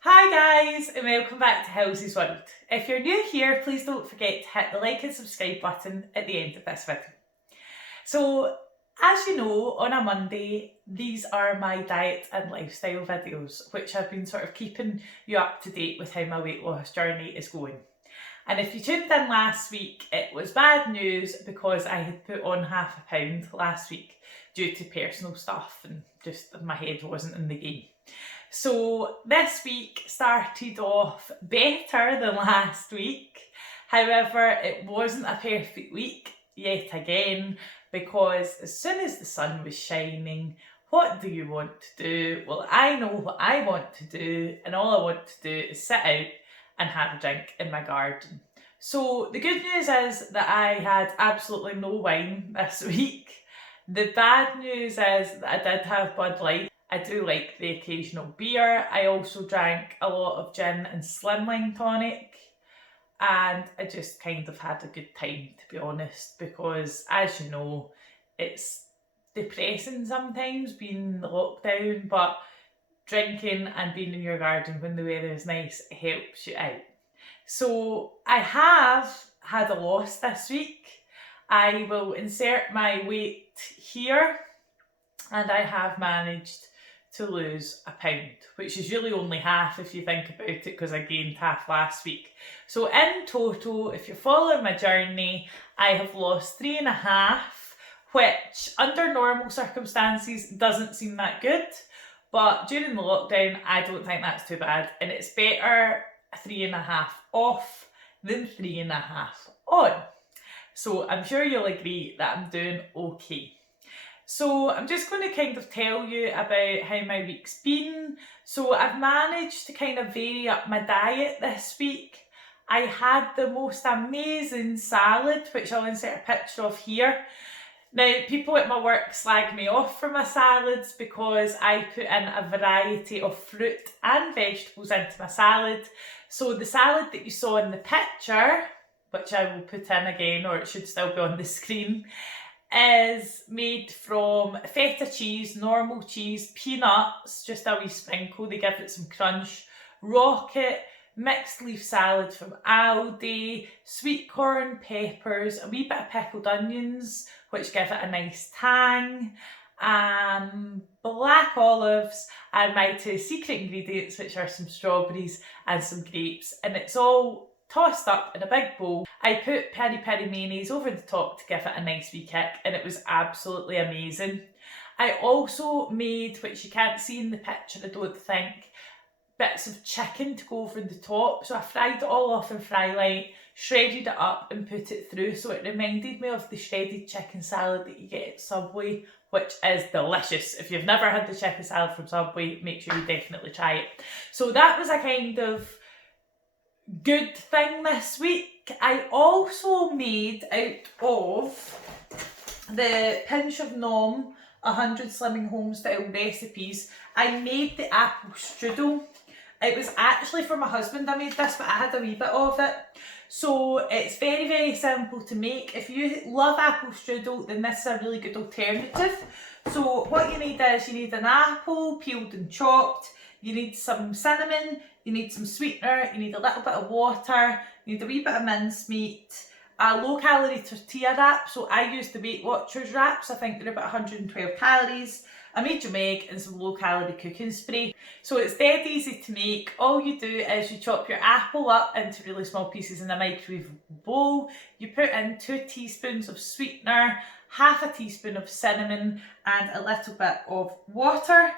Hi guys, and welcome back to House's World. If you're new here, please don't forget to hit the like and subscribe button at the end of this video. So, as you know, on a Monday, these are my diet and lifestyle videos, which have been sort of keeping you up to date with how my weight loss journey is going. And if you tuned in last week, it was bad news because I had put on half a pound last week due to personal stuff and just my head wasn't in the game. So this week started off better than last week. However, it wasn't a perfect week yet again, because as soon as the sun was shining, what do you want to do? Well, I know what I want to do, and all I want to do is sit out and have a drink in my garden. So the good news is that I had absolutely no wine this week. The bad news is that I did have Bud Light. I do like the occasional beer. I also drank a lot of gin and slimline tonic, and I just kind of had a good time, to be honest, because as you know, it's depressing sometimes being locked down, but drinking and being in your garden when the weather is nice helps you out. So I have had a loss this week. I will insert my weight here, and I have managed to lose a pound, which is really only half if you think about it, because I gained half last week. So in total, if you're following my journey, I have lost 3.5, which under normal circumstances doesn't seem that good, but during the lockdown, I don't think that's too bad, and it's better 3.5 off than 3.5 on. So I'm sure you'll agree that I'm doing okay. So I'm just going to kind of tell you about how my week's been. So I've managed to kind of vary up my diet this week. I had the most amazing salad, which I'll insert a picture of here. Now, people at my work slag me off for my salads because I put in a variety of fruit and vegetables into my salad. So the salad that you saw in the picture, which I will put in again, or it should still be on the screen, is made from feta cheese, normal cheese, peanuts, just a wee sprinkle, they give it some crunch, rocket, mixed leaf salad from Aldi, sweet corn, peppers, a wee bit of pickled onions, which give it a nice tang, black olives, and my two secret ingredients, which are some strawberries and some grapes, and it's all tossed up in a big bowl. I put peri peri mayonnaise over the top to give it a nice wee kick, and it was absolutely amazing. I also made, which you can't see in the picture I don't think, bits of chicken to go over the top. So I fried it all off in fry light, shredded it up and put it through, so it reminded me of the shredded chicken salad that you get at Subway, which is delicious. If you've never had the chicken salad from Subway, make sure you definitely try it. So that was a kind of good thing this week. I also made, out of the Pinch of Nom 100 Slimming Home Style Recipes, I made the apple strudel. It was actually for my husband I made this, but I had a wee bit of it. So it's very, very simple to make. If you love apple strudel, then this is a really good alternative. So what you need is, you need an apple peeled and chopped, you need some cinnamon, you need some sweetener, you need a little bit of water, you need a wee bit of mincemeat, a low calorie tortilla wrap. So I use the Weight Watchers wraps, I think they're about 112 calories, a medium egg and some low calorie cooking spray. So it's dead easy to make. All you do is you chop your apple up into really small pieces in a microwave bowl, you put in 2 teaspoons of sweetener, half a teaspoon of cinnamon and a little bit of water.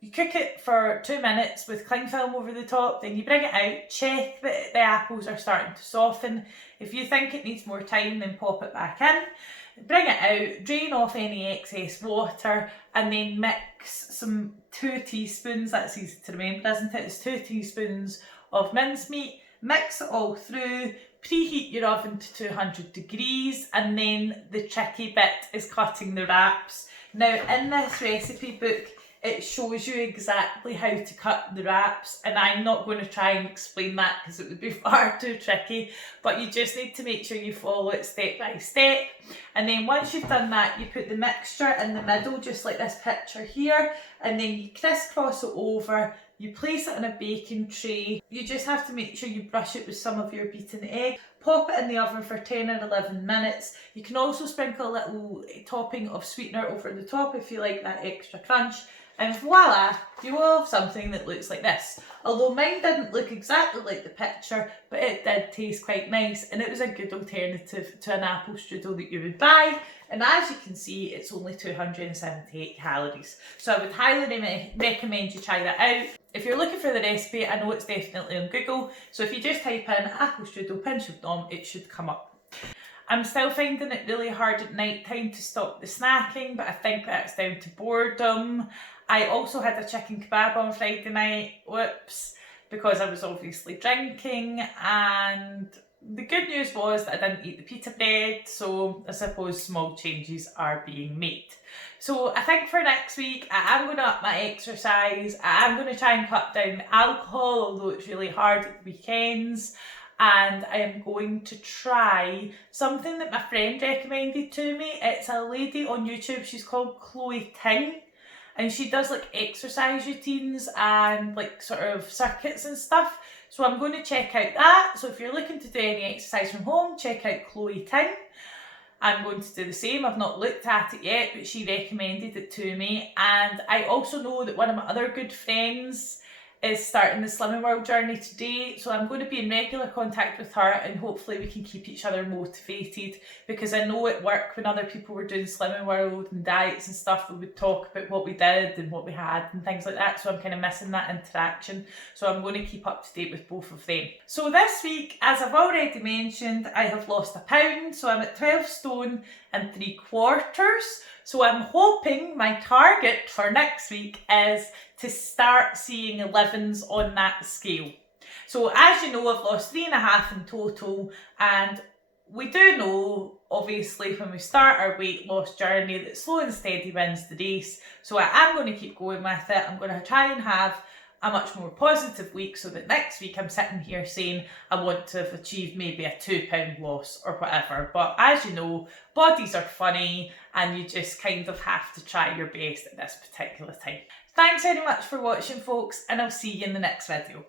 You cook it for 2 minutes with cling film over the top, then you bring it out, check that the apples are starting to soften. If you think it needs more time, then pop it back in. Bring it out, drain off any excess water, and then mix some 2 teaspoons, that's easy to remember, isn't it? It's 2 teaspoons of mincemeat, mix it all through, preheat your oven to 200 degrees, and then the tricky bit is cutting the wraps. Now, in this recipe book, it shows you exactly how to cut the wraps, and I'm not going to try and explain that because it would be far too tricky, but you just need to make sure you follow it step by step. And then once you've done that, you put the mixture in the middle, just like this picture here, and then you crisscross it over, you place it on a baking tray. You just have to make sure you brush it with some of your beaten egg. Pop it in the oven for 10 or 11 minutes. You can also sprinkle a little topping of sweetener over the top if you like that extra crunch. And voila, you will have something that looks like this. Although mine didn't look exactly like the picture, but it did taste quite nice, and it was a good alternative to an apple strudel that you would buy. And as you can see, it's only 278 calories. So I would highly recommend you try that out. If you're looking for the recipe, I know it's definitely on Google, so if you just type in apple strudel pinch of Dom, it should come up. I'm still finding it really hard at night time to stop the snacking, but I think that's down to boredom. I also had a chicken kebab on Friday night, whoops, because I was obviously drinking, and the good news was that I didn't eat the pita bread, so I suppose small changes are being made. So I think for next week, I am going to up my exercise. I am going to try and cut down the alcohol, although it's really hard at the weekends. And I am going to try something that my friend recommended to me. It's a lady on YouTube, she's called Chloe Ting. And she does like exercise routines and like sort of circuits and stuff. So I'm going to check out that. So if you're looking to do any exercise from home, check out Chloe Ting. I'm going to do the same. I've not looked at it yet, but she recommended it to me. And I also know that one of my other good friends is starting the Slimming World journey today, so I'm going to be in regular contact with her, and hopefully we can keep each other motivated, because I know at work when other people were doing Slimming World and diets and stuff, we would talk about what we did and what we had and things like that, so I'm kind of missing that interaction. So I'm going to keep up to date with both of them. So this week, as I've already mentioned, I have lost £1, so I'm at 12 stone and 3/4. So I'm hoping my target for next week is to start seeing 11s on that scale. So as you know, I've lost 3.5 in total, and we do know, obviously, when we start our weight loss journey, that slow and steady wins the race. So I am going to keep going with it. I'm going to try and have a much more positive week, so that next week I'm sitting here saying I want to have achieved maybe a £2 loss or whatever. But as you know, bodies are funny, and you just kind of have to try your best at this particular time. Thanks very much for watching, folks, and I'll see you in the next video.